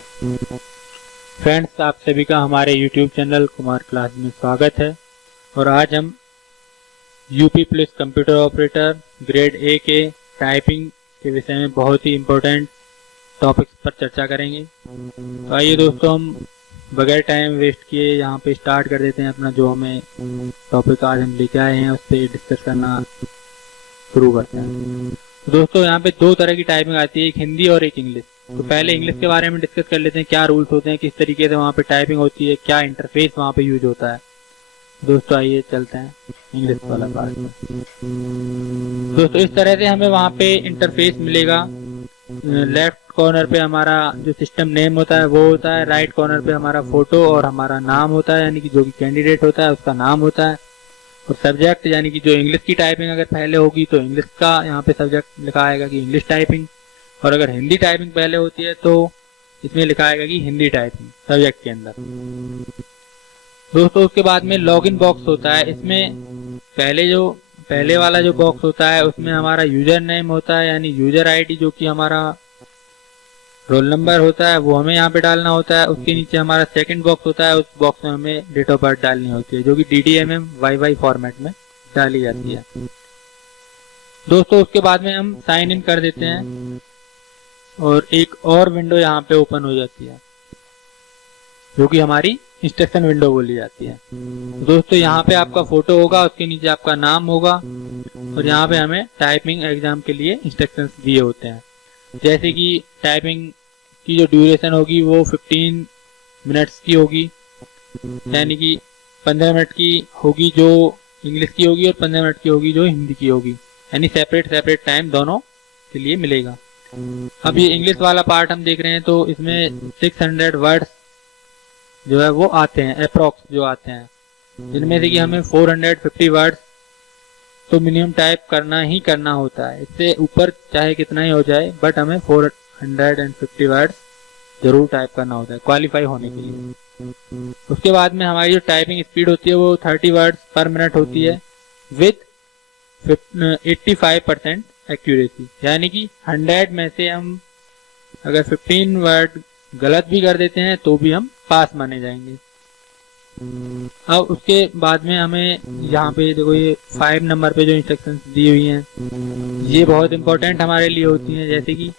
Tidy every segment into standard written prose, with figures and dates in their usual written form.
Friends, आप सभी का हमारे YouTube चैनल कुमार क्लास में स्वागत है। और आज हम UP police computer operator grade A के टाइपिंग के विषय में बहुत ही इम्पोर्टेंट टॉपिक्स पर चर्चा करेंगे। तो आइए दोस्तों, हम बगैर टाइम वेस्ट किए यहाँ पे स्टार्ट कर देते हैं अपना जो हमें टॉपिक आज हम लेके आए हैं उस पर डिस्कस करना शुरू करते हैं। तो दोस्तों, यहाँ पे दो तरह की टाइपिंग आती है, एक हिंदी और एक इंग्लिश। तो पहले इंग्लिश के बारे में डिस्कस कर लेते हैं, क्या रूल्स होते हैं, किस तरीके से वहाँ पे टाइपिंग होती है, क्या इंटरफेस वहाँ पे यूज होता है। दोस्तों आइए चलते हैं इंग्लिश वाला पार्ट में। दोस्तों इस तरह से हमें वहाँ पे इंटरफेस मिलेगा। लेफ्ट कॉर्नर पे हमारा जो सिस्टम नेम होता है वो होता है, राइट कॉर्नर पे हमारा फोटो और हमारा नाम होता है, यानी कि जो भी कैंडिडेट होता है उसका नाम होता है। और सब्जेक्ट यानी कि जो इंग्लिश की टाइपिंग अगर पहले होगी तो इंग्लिश का यहाँ पे सब्जेक्ट लिखा आएगा कि इंग्लिश टाइपिंग, और अगर हिंदी टाइपिंग पहले होती है तो इसमें लिखा आएगा कि हिंदी टाइपिंग सब्जेक्ट के अंदर। दोस्तों उसके बाद में लॉगिन बॉक्स होता है। इसमें पहले वाला जो बॉक्स होता है उसमें हमारा यूजर नेम होता है, यानी यूजर आईडी, जो कि हमारा रोल नंबर होता है वो हमें यहाँ पे डालना होता है। उसके नीचे हमारा सेकंड बॉक्स होता है, उस बॉक्स में हमें डेट ऑफ बर्थ डालनी होती है, जो कि DDMM YY फॉर्मेट में डाली जाती है। दोस्तों उसके बाद में हम साइन इन कर देते हैं और एक और विंडो यहाँ पे ओपन हो जाती है, जो कि हमारी इंस्ट्रक्शन विंडो बोली जाती है। दोस्तों यहाँ पे आपका फोटो होगा, उसके नीचे आपका नाम होगा, और यहाँ पे हमें टाइपिंग एग्जाम के लिए इंस्ट्रक्शंस दिए होते हैं। जैसे कि टाइपिंग की जो ड्यूरेशन होगी वो 15 मिनट्स की होगी, यानी कि 15 मिनट की होगी जो इंग्लिश की होगी और 15 मिनट की होगी जो हिंदी की होगी, यानी सेपरेट टाइम दोनों के लिए मिलेगा। अब ये इंग्लिश वाला पार्ट हम देख रहे हैं तो इसमें 600 वर्ड्स जो है वो आते हैं, अप्रोक्स जो आते हैं, जिनमें से कि हमें 450 वर्ड्स तो मिनिमम टाइप करना ही करना होता है। इससे ऊपर चाहे कितना ही हो जाए बट हमें 450 वर्ड्स जरूर टाइप करना होता है क्वालिफाई होने के लिए। उसके बाद में हमारी जो टाइपिंग स्पीड होती है वो 30 वर्ड्स पर मिनट होती है विथ 85% एक्यूरेसी, यानी कि 100 में से हम अगर 15 वर्ड गलत भी कर देते हैं तो भी हम पास माने जाएंगे। अब उसके बाद में हमें यहाँ पे देखो ये 5 नंबर पे जो इंस्ट्रक्शंस दी हुई हैं ये बहुत इंपॉर्टेंट हमारे लिए होती हैं। जैसे कि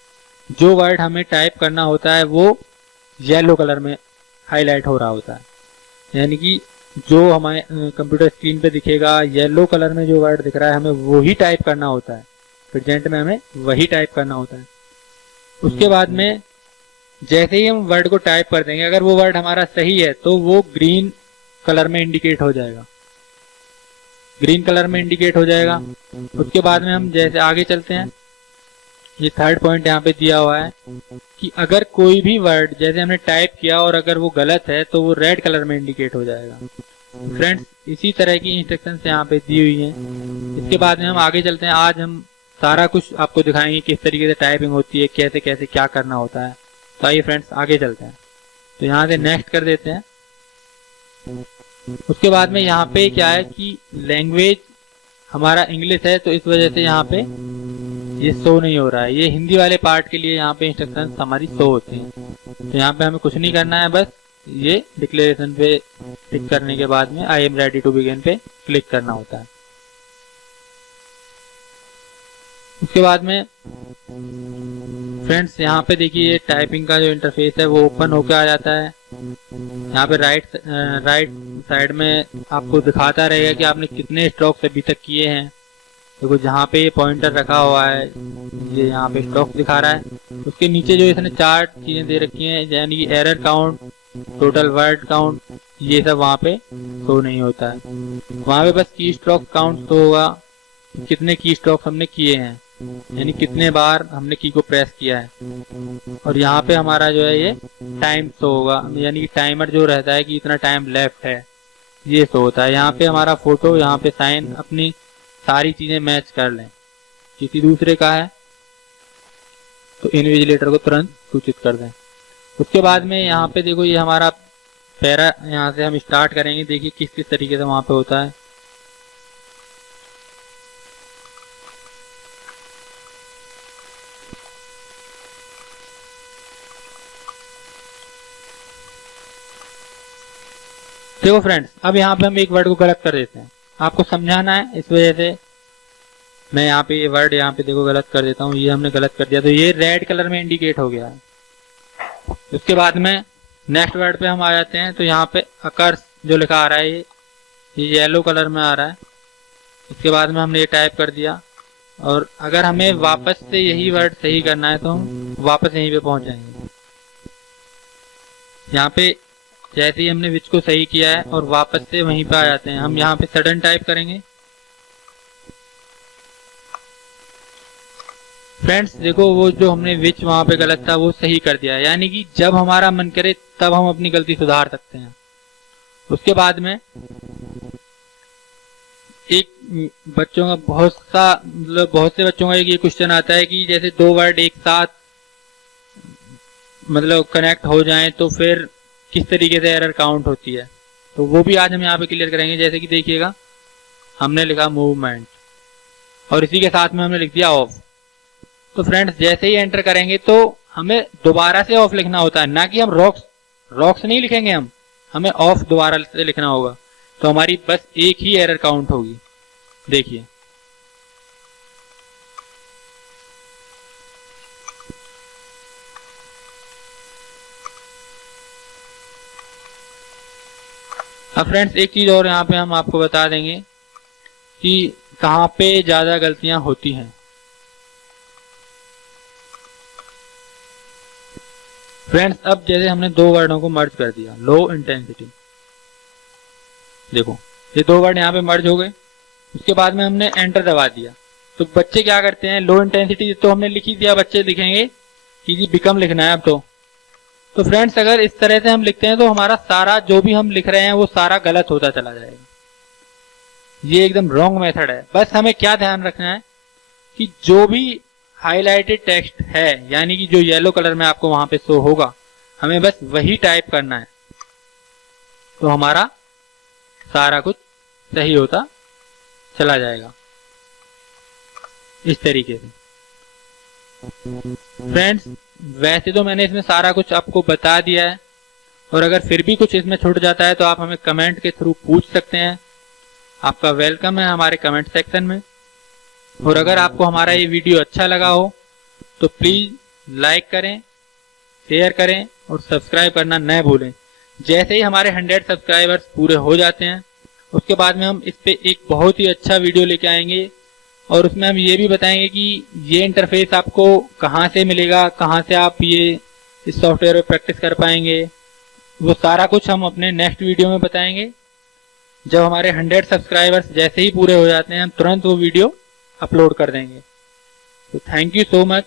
जो वर्ड हमें टाइप करना होता है वो येलो कलर में हाईलाइट हो रहा होता है, यानी कि जो हमारे कंप्यूटर स्क्रीन पे दिखेगा येलो कलर में जो वर्ड दिख रहा है हमें वो ही टाइप करना होता है, प्रेजेंट में हमें वही टाइप करना होता है। उसके बाद में जैसे ही हम वर्ड को टाइप कर देंगे, अगर वो वर्ड हमारा सही है तो वो ग्रीन कलर में इंडिकेट हो जाएगा, ग्रीन कलर में इंडिकेट हो जाएगा। उसके बाद में हम जैसे आगे चलते हैं, ये थर्ड पॉइंट यहाँ पे दिया हुआ है कि अगर कोई भी वर्ड जैसे हमने टाइप किया और अगर वो गलत है तो वो रेड कलर में इंडिकेट हो जाएगा। फ्रेंड्स इसी तरह की इंस्ट्रक्शंस यहाँ पे दी हुई हैं। इसके बाद में हम आगे चलते हैं। आज हम सारा कुछ आपको दिखाएंगे किस तरीके से टाइपिंग होती है, कैसे कैसे क्या करना होता है। तो आइए फ्रेंड्स आगे चलते हैं। तो यहाँ से नेक्स्ट कर देते हैं। उसके बाद में यहाँ पे क्या है कि लैंग्वेज हमारा इंग्लिश है तो इस वजह से यहाँ पे ये शो नहीं हो रहा है। ये हिंदी वाले पार्ट के लिए यहाँ पे इंस्ट्रक्शंस हमारी शो होती हैं। तो यहाँ पे हमें कुछ नहीं करना है, बस ये डिक्लेरेशन पे क्लिक करने के बाद में I am ready to begin पे क्लिक करना होता है। उसके बाद में फ्रेंड्स यहाँ पे देखिए टाइपिंग का जो इंटरफेस है वो ओपन होकर आ जाता है। यहाँ पे राइट साइड में आपको दिखाता रहेगा कि आपने कितने स्ट्रोक्स अभी तक किए हैं। देखो जहाँ पे ये पॉइंटर रखा हुआ है ये यहाँ पे स्ट्रोक्स दिखा रहा है। उसके नीचे जो इसने 4 चीजें दे रखी हैं, यानी कि error count, total word count, ये सब वहाँ पे शो नहीं होता है। वहाँ पे बस की स्ट्रोक काउंट तो होगा, कितने की स्ट्रोक्स हमने किए हैं, यानी कितने बार हमने की को प्रेस किया है। और यहाँ पे हमारा जो है ये टाइम शो होगा, यानी कि टाइमर जो रहता है कि इतना टाइम लेफ्ट है ये शो होता है। यहाँ पे हमारा फोटो, यहाँ पे साइन, अपनी सारी चीजें मैच कर लें। किसी दूसरे का है तो इन्विजिलेटर को तुरंत सूचित कर दें। उसके बाद में यहाँ पे देखो ये हमारा पैरा, यहाँ से हम स्टार्ट करेंगे। देखिए किस किस तरीके से वहां पे होता है। देखो फ्रेंड्स, अब यहाँ पे हम एक वर्ड को गलत कर देते हैं, आपको समझाना है, इस वजह से मैं यहाँ पे ये वर्ड यहाँ पे देखो गलत कर देता हूँ। ये हमने गलत कर दिया तो ये रेड कलर में इंडिकेट हो गया है। उसके बाद में नेक्स्ट वर्ड पे हम आ जाते हैं, तो यहाँ पे अकर्स जो लिखा आ रहा है ये येलो कलर में आ रहा है। उसके बाद में हमने ये टाइप कर दिया, और अगर हमें वापस से यही वर्ड सही करना है तो हम वापस यहीं पे पहुंच जाएंगे। यहाँ पे जैसे ही हमने विच को सही किया है और वापस से वहीं पे आ जाते हैं, हम यहाँ पे सडन टाइप करेंगे। फ्रेंड्स देखो, वो जो हमने विच वहां पे गलत था वो सही कर दिया है, यानी कि जब हमारा मन करे तब हम अपनी गलती सुधार सकते हैं। उसके बाद में एक बच्चों का बहुत से बच्चों का एक ये क्वेश्चन आता है कि जैसे दो वर्ड एक साथ कनेक्ट हो जाएं तो फिर किस तरीके से एरर काउंट होती है, तो वो भी आज हम यहाँ पे क्लियर करेंगे। जैसे कि देखिएगा, हमने लिखा मूवमेंट और इसी के साथ में हमने लिख दिया ऑफ। तो फ्रेंड्स जैसे ही एंटर करेंगे तो हमें दोबारा से ऑफ लिखना होता है, ना कि हम रॉक्स नहीं लिखेंगे, हमें ऑफ दोबारा से लिखना होगा। तो हमारी बस एक ही एरर काउंट होगी। देखिए, अब फ्रेंड्स एक चीज और यहाँ पे हम आपको बता देंगे कि कहाँ पे ज्यादा गलतियां होती हैं। फ्रेंड्स अब जैसे हमने दो वर्डों को मर्ज कर दिया, लो इंटेंसिटी, देखो ये दो वर्ड यहाँ पे मर्ज हो गए। उसके बाद में हमने एंटर दबा दिया, तो बच्चे क्या करते हैं, लो इंटेंसिटी तो हमने लिख ही दिया, बच्चे लिखेंगे कि जी बिकम लिखना है अब। तो फ्रेंड्स अगर इस तरह से हम लिखते हैं तो हमारा सारा जो भी हम लिख रहे हैं वो सारा गलत होता चला जाएगा। ये एकदम रॉन्ग मेथड है। बस हमें क्या ध्यान रखना है कि जो भी हाईलाइटेड टेक्स्ट है, यानी कि जो येलो कलर में आपको वहां पे शो होगा, हमें बस वही टाइप करना है, तो हमारा सारा कुछ सही होता चला जाएगा इस तरीके से। फ्रेंड्स वैसे तो मैंने इसमें सारा कुछ आपको बता दिया है, और अगर फिर भी कुछ इसमें छूट जाता है तो आप हमें कमेंट के थ्रू पूछ सकते हैं। आपका वेलकम है हमारे कमेंट सेक्शन में। और अगर आपको हमारा ये वीडियो अच्छा लगा हो तो प्लीज लाइक करें, शेयर करें और सब्सक्राइब करना न भूलें। जैसे ही हमारे 100 सब्सक्राइबर्स पूरे हो जाते हैं उसके बाद में हम इस पे एक बहुत ही अच्छा वीडियो लेके आएंगे, और उसमें हम ये भी बताएंगे कि ये इंटरफेस आपको कहाँ से मिलेगा, कहाँ से आप ये इस सॉफ्टवेयर पे प्रैक्टिस कर पाएंगे। वो सारा कुछ हम अपने नेक्स्ट वीडियो में बताएंगे। जब हमारे 100 सब्सक्राइबर्स जैसे ही पूरे हो जाते हैं हम तुरंत वो वीडियो अपलोड कर देंगे। तो थैंक यू सो मच।